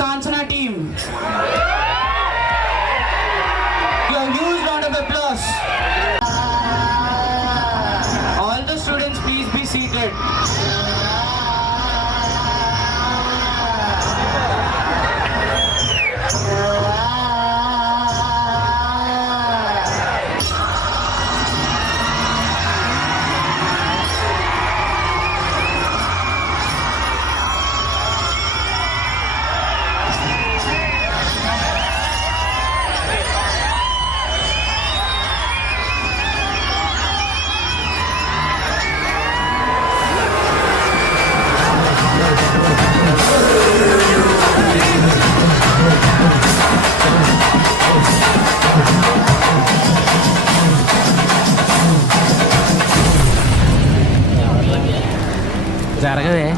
Kanchana team. A huge round of applause. All the students, please be seated. జరగవే.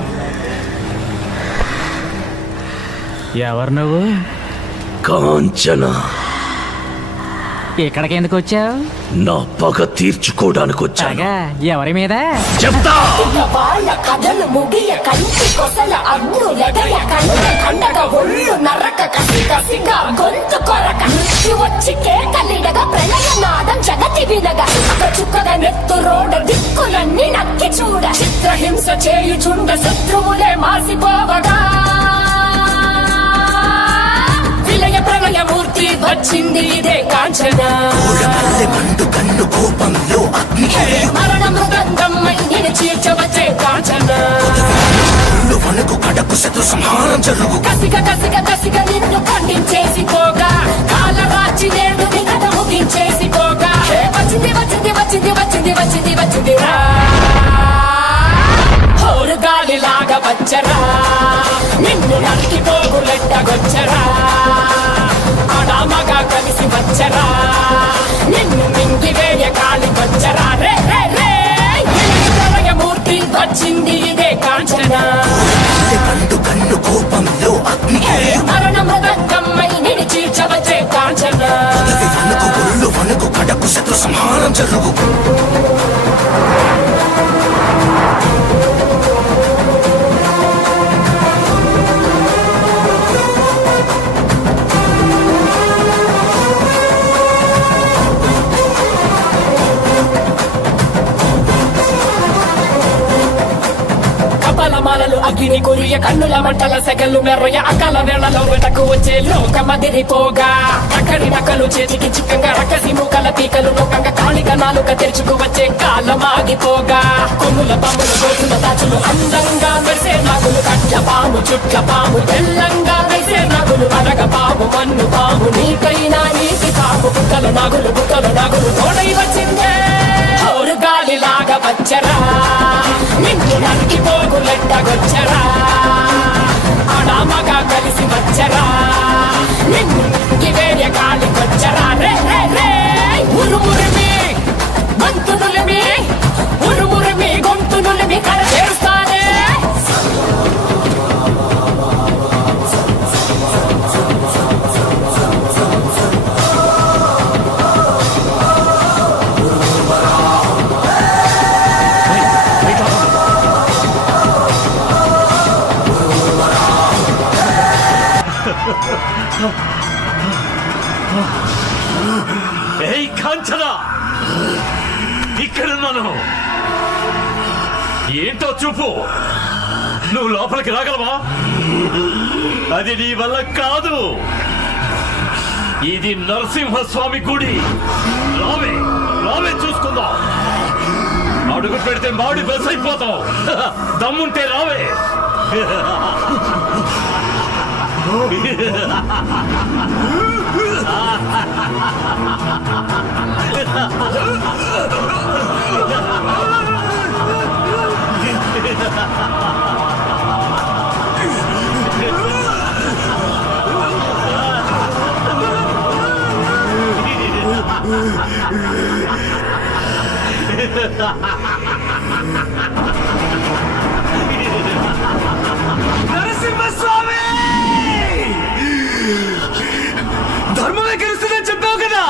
ఎవరు నువ్వు? కాంచన. ఇక్కడికి ఎందుకు వచ్చావు? నా పగ తీర్చుకోవడానికి వచ్చాగా. ఎవరి మీద చెప్తా. వాళ్ళ కథలు ముగియ కంటి కొసల అగ్గులెదయ కండ కండగ ఒళ్ళు నరక కసి కసిగా గొంతు కొరక మృత్యు వచ్చి కేకలిడగా ప్రళయ నాదం జగతి వినగా చుక్కగా నెత్తు రోడ దిక్కులన్నీ నక్కి చూడ చిత్రహింస చేయుచుండ శత్రువులే మాసిపోవగా విలయ ప్రళయ మూర్తి వచ్చింది ఇదే కాంచన. కన్ను కోపంలో మరణ మృదంగమ్మై నేను చీర్చవచ్చే కాంచన. వనకు కడకు శత్రు సంహారం జరుగు. కసిగ కసిగ కసిగ నిన్ను ఖండించేసి పోగా కాలరాచి నేడు నీ కథ ముగించేసి పోగా వచ్చింది వచ్చింది వచ్చింది వచ్చింది వచ్చింది వచ్చింది రా హోరు గాలిలాగా వచ్చరా నిన్ను నరికి పోగులెట్టగొచ్చరా ఆడామగా కలిసి వచ్చరా నిన్ను మింగి వేయ కాలి వచ్చరా రే రే రే మూర్తి వచ్చింది ఇదే కాంచన. కన్ను కోపంలో మరణ మృదంగమ్మై నిన్ను చీల్చవచ్చే కాంచన. వనకు కడకు శత్రు సంహారం జరుగు. కపలమాలలు అగ్ని కురియ కన్నుల మంటల సెగలు మెర్రయ అకాల వేళలో వెటకు వచ్చే లోకమదిరిపోగా అక్కడి నకలు చేతికి చిక్కంగా రకసి మూకల పీకలు లోకంగా కాళిక నాలుక తెరుచుకు వచ్చే కాలమాగిపోగా కొమ్ముల పాములు గోతుల దాచులు అందంగా మెరిసే నాగులు కట్ల పాము చుట్ల పాము తెల్లంగా మెరిసే నాగులు అరగ పాము మన్ను పాము నీకైనా నీటి పాము బుక్కలు నాగులు తోడై వచ్చిందే హోరు గాలిలాగా వచ్చరా నిన్ను నరికి పోగులెట్టగొచ్చరా ఆడామగా కలిసి వచ్చరా నిన్ను వేయ కాలికొచ్చరా రే రే రే ఉరుమురిమి గొంతునులిమి ఉరుమురిమి గొంతునులిమి కర చేస్తానే ఏయ్ కాంచన, ఇక్కడున్నాను. ఏంటో చూపు. నువ్వు లోపలికి రాగలవా? అది నీ వల్ల కాదు. ఇది నరసింహస్వామి గుడి. రావే రావే చూసుకుందాం. అడుగు పెడితే మాడి బెసైపోతావు. దమ్ముంటే రావే. నరసింహస్వామి, ధర్మమే గెలుస్తుందని చెప్పావు కదా,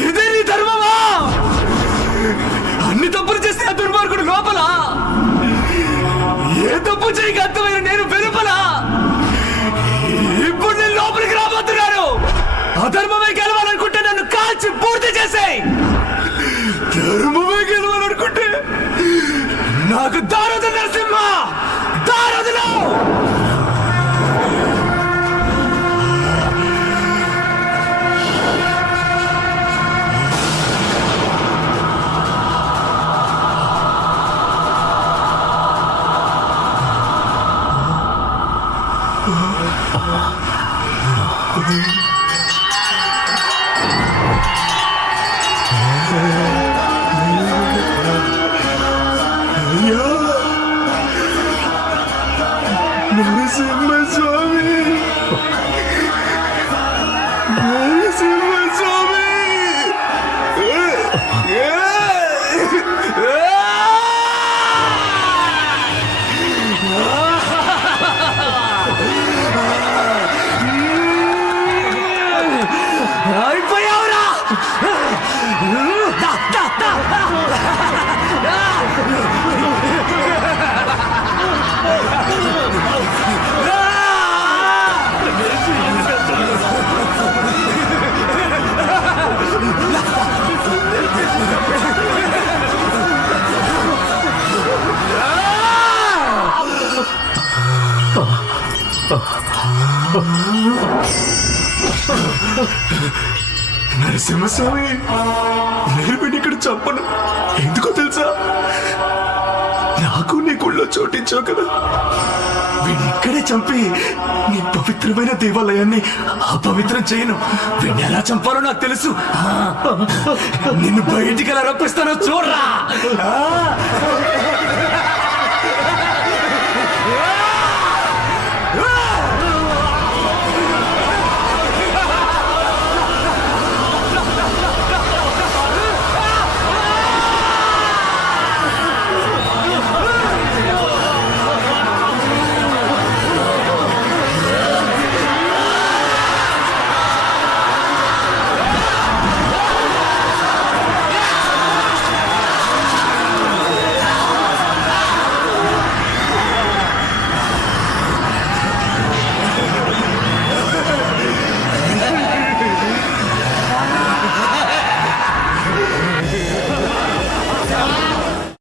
ఇదే నీ ధర్మమా? అన్ని తప్పులు చేస్తే ఆ దుర్మార్గుడు లోపల, ఏ తప్పు చేయక అర్థమైన నేను వెలుపల. నరసింహస్వామి నరసింహస్వామి అయిపోయావురా నరసింహస్వామి నేను వీడిని ఇక్కడ చంపను. ఎందుకో తెలుసా? నాకు నీ గుళ్ళో చోటించావు కదా. వీడిని ఇక్కడే చంపి నీ పవిత్రమైన దేవాలయాన్ని అపవిత్రం చేయను. వీడిని ఎలా చంపాలో నాకు తెలుసు. నిన్ను బయటికి ఎలా రప్పిస్తానో చూడరా.